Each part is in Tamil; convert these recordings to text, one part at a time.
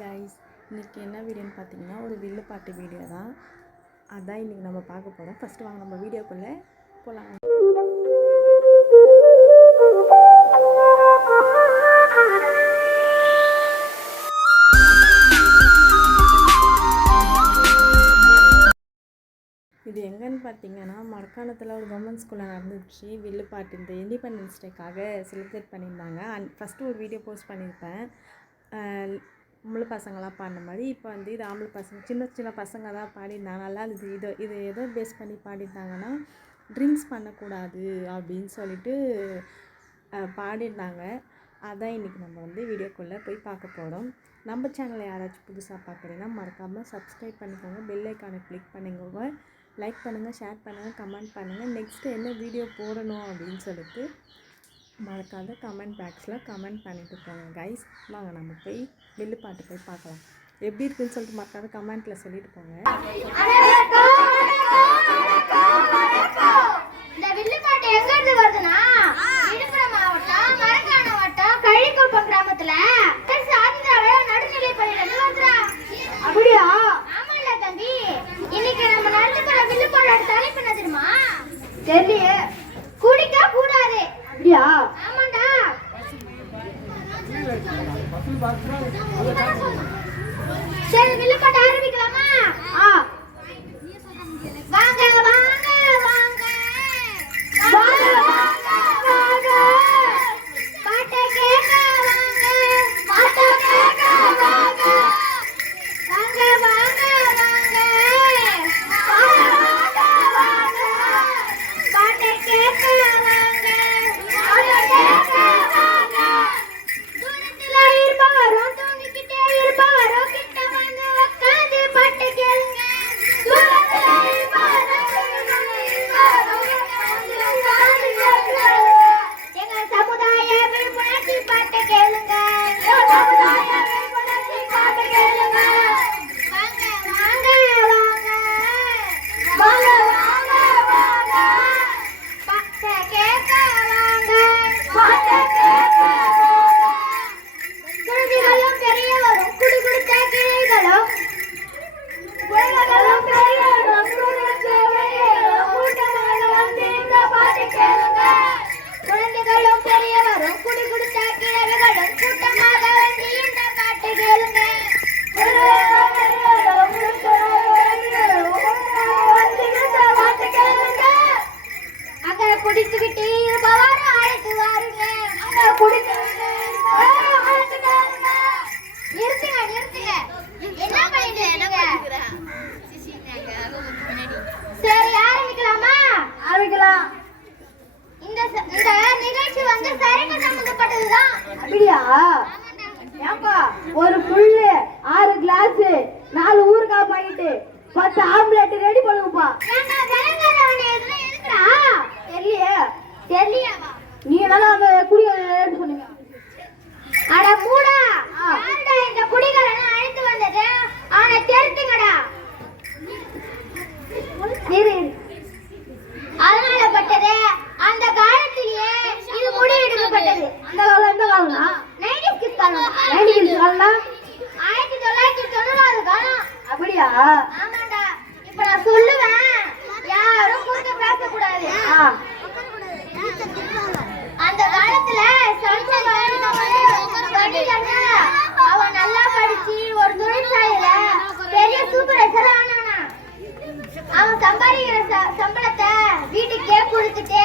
கைஸ், இன்றைக்கி என்ன வீடியோன்னு பார்த்தீங்கன்னா ஒரு வில்லு பாட்டு வீடியோ தான். அதான் இன்றைக்கி நம்ம பார்க்க போகிறோம். ஃபஸ்ட்டு வாங்க நம்ம வீடியோக்குள்ளே போகலாம். இது எங்கன்னு பார்த்தீங்கன்னா மரக்காணத்தில் ஒரு கவர்மெண்ட் ஸ்கூலில் நடந்துச்சு வில்லு பாட்டு. இந்த இண்டிபெண்டன்ஸ் டேக்காக செலிப்ரேட் பண்ணியிருந்தாங்க. ஃபஸ்ட்டு ஒரு வீடியோ போஸ்ட் பண்ணியிருப்பேன், முழு பசங்களாம் பாடின மாதிரி. இப்போ இது ஆம்பளை பசங்க, சின்ன சின்ன பசங்க தான் பாடியிருந்தாங்க. நல்லா இது எதோ பேஸ் பண்ணி பாடியிருந்தாங்கன்னா ட்ரிங்க்ஸ் பண்ணக்கூடாது அப்படின்னு சொல்லிட்டு பாடியிருந்தாங்க. அதான் இன்றைக்கி நம்ம வீடியோக்குள்ளே போய் பார்க்க போகிறோம். நம்ம சேனலை யாராச்சும் புதுசாக பார்க்குறீங்கன்னா மறக்காமல் சப்ஸ்கிரைப் பண்ணிக்கோங்க, பெல் ஐக்கானை கிளிக் பண்ணிக்கோங்க, லைக் பண்ணுங்கள், ஷேர் பண்ணுங்கள், கமெண்ட் பண்ணுங்கள். நெக்ஸ்ட்டு என்ன வீடியோ போடணும் அப்படின்னு சொல்லிட்டு மறக்காத கமெண்ட் பாக்ஸில் கமெண்ட் பண்ணிட்டு போங்க கைஸ். வாங்க நம்ம போய் வில்லு பாட்டு போய் பார்க்கலாம். எப்படி இருக்குன்னு சொல்லிட்டு மறக்காத கமெண்ட்டில் சொல்லிட்டு போங்க. இந்த வில்லு பாட்டு எங்க இருந்து வருதுன்னா விழுப்புரம் மாவட்டம் மரக்காணம் வட்டம் கழிக்குப்பம் கிராமத்துல நடுநிலை பள்ளியில இருந்து வருதுடா. அப்படியா? ஆமால தம்பி. இன்னைக்கு நம்ம நடந்து போற வில்லு பாட்டோட தலைப்பு என்ன தெரியுமா? தெரியல. குடிக்க கூடாது. அப்படியா? ஆமாடா. சரி வில்லு பாட்டு ஆரம்பிக்கலாமா? வாங்க வாங்க வாங்க வாங்க வாங்க பாட்டை கேட்க வாங்க, பாட்டை கேட்க வாங்க, வாங்க வாங்க வாங்க வாங்க பாட்டை கேட்க வாங்க, பாட்டை கேட்க வாங்க. தூரத்துல இருப்பாரோ தூங்கிக்கிட்டே இருப்பாரோ கிட்ட வந்து உட்காந்து பாட்டு கேளுங்க. தூரத்துல இருப்பாரோ எங்க சமுதாய விழிப்புணர்ச்சி பாட்டு கேளுங்க, சமுதாய விழிப்புணர்ச்சி பாட்டு கேளுங்க. வாங்க வாங்க வாங்க வாங்க வாங்க வாங்க பாட்டை கேட்க வாங்க, பாட்டை கேட்க வாங்க. குழந்தைகளும் பெரியவரும் குடி குடித்த கிளிகளும் குழந்தைகளும் பெரியவரும் கூட்டமாக வந்து இந்த பாட்டு கேளுங்க. குழந்தைகளும் பெரியவரும் குடி குடித்த கிழவிகளும் கூட்டமாக வந்து இந்த பாட்டு கேளுங்க. அங்க குடித்துக்கிட்டு இருப்பவாறு அழைத்து வாருங்க, அங்க குடித்துக்கிட்டு அழைத்து வாருங்க. நிறுத்துங்க நிறுத்துங்க, என்ன பண்ணிட்டு இருக்கீங்க? சரி ஆரம்பிக்கலாமா? ஆரம்பிக்கலாம். இந்த நிகழ்ச்சி சரக்கு சம்பந்தப்பட்டதுதான். அப்படியா? ஏப்பா ஒரு புல்லு 6 கிளாஸ் 4 ஊறுகாய் பாக்கெட் 10 ஆம்லெட் ரெடி பண்ணுங்கப்பா. ஏங்க விலங்காதவனே இதெல்லாம் எதுக்குடா? தெரியலையே. தெரியலையாவா? நீ நல்லா அந்த குடிகளை சொன்னீங்க. அட மூடா, யாருடா இந்த குடிகளை அழைத்து வந்தது? அவனை தெரிஞ்சுங்கடா. அதனால பட்டது அந்த காலத்திலேயே இது முடிவெடுக்கப்பட்டது. அந்த காலம் எந்த காலம்னா 1990s காலம். 1990 காலம். அப்படியா? ஆமாடா. இப்ப நான் சொல்லுவேன், யாரும் குறுக்க பேசக்கூடாது. அந்த காலத்துல அவன் நல்லா படிச்சு ஒரு தொழிற்சாலையில பெரிய சூப்பர்வைசர் ஆனானா. அவன் சம்பாதிக்கிற சம்பளத்தை வீட்டுக்கே கொடுத்துட்டு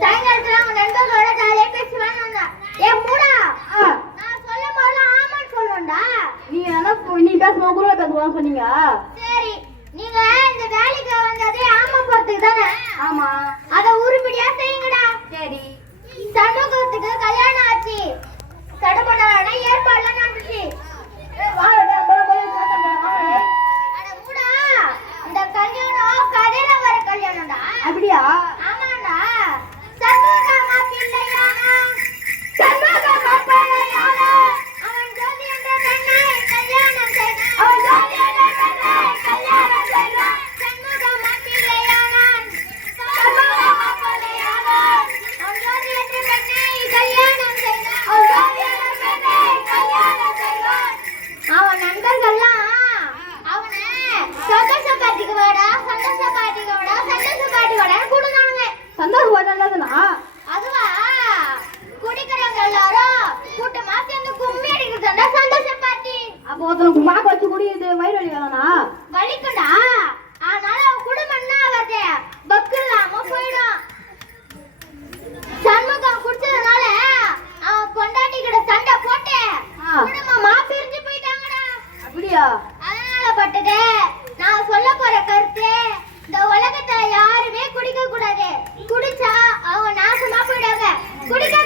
சாயங்காலத்துல அவன் நண்பர்களோட ஜாலியா பேசுவான்னு வந்தான். ஏ மூடா, நான் சொல்லும் போதெல்லாம் ஆமான்னு சொல்லணும்டா. நீ பேசும்போது குருவை பேசுவான்னு சொன்னீங்க. சரி, நீங்க இந்த வேலைக்கு வந்ததே ஆமா போறதுக்கு தானே? ஆமா. அத உருப்படியா செய்யுங்கடா. சரி. சண்முகத்துக்கு கல்யாணம் ஆச்சு. சடபடான ஏற்பாடுலாம் நடந்துச்சு. இந்த கல்யாணம் கதையில வர கல்யாணம்டா. அப்படியா? ஆமாடா. சண்முகமா பிள்ளையானா, சண்முகமா பிள்ளையானா, அவன் ஜோதி என்ற பெண்ணை கல்யாணம் செய்தான், அவன் ஜோதி என்ற பெண்ணை கல்யாணம் செய்தான். சண்முகமா பிள்ளையானா, சண்முகமா பிள்ளையானா, அவன் ஜோதி என்ற பெண்ணை கல்யாணம் செய்தான், அவன் ஜோதி என்ற பெண்ணை கல்யாணம் செய்தான். ஒருத்தனுக்கு பாக்க வச்சு குடி இது வயிறு வலி வேணா வலிக்கும்டா. அதனால அவன் குடும்பம் என்ன ஆகாது, பக்கு இல்லாம போயிடும். சண்முகம் குடிச்சதுனால அவன் பொண்டாட்டி கிட்ட சண்டை போட்டு குடும்பமா பிரிஞ்சு போயிட்டாங்கடா. அப்படியா? அதனால பட்டது நான் சொல்ல போற கருத்து, இந்த உலகத்துல யாருமே குடிக்க கூடாது. குடிச்சா அவங்க நாசமா போயிடுவாங்க. குடிக்க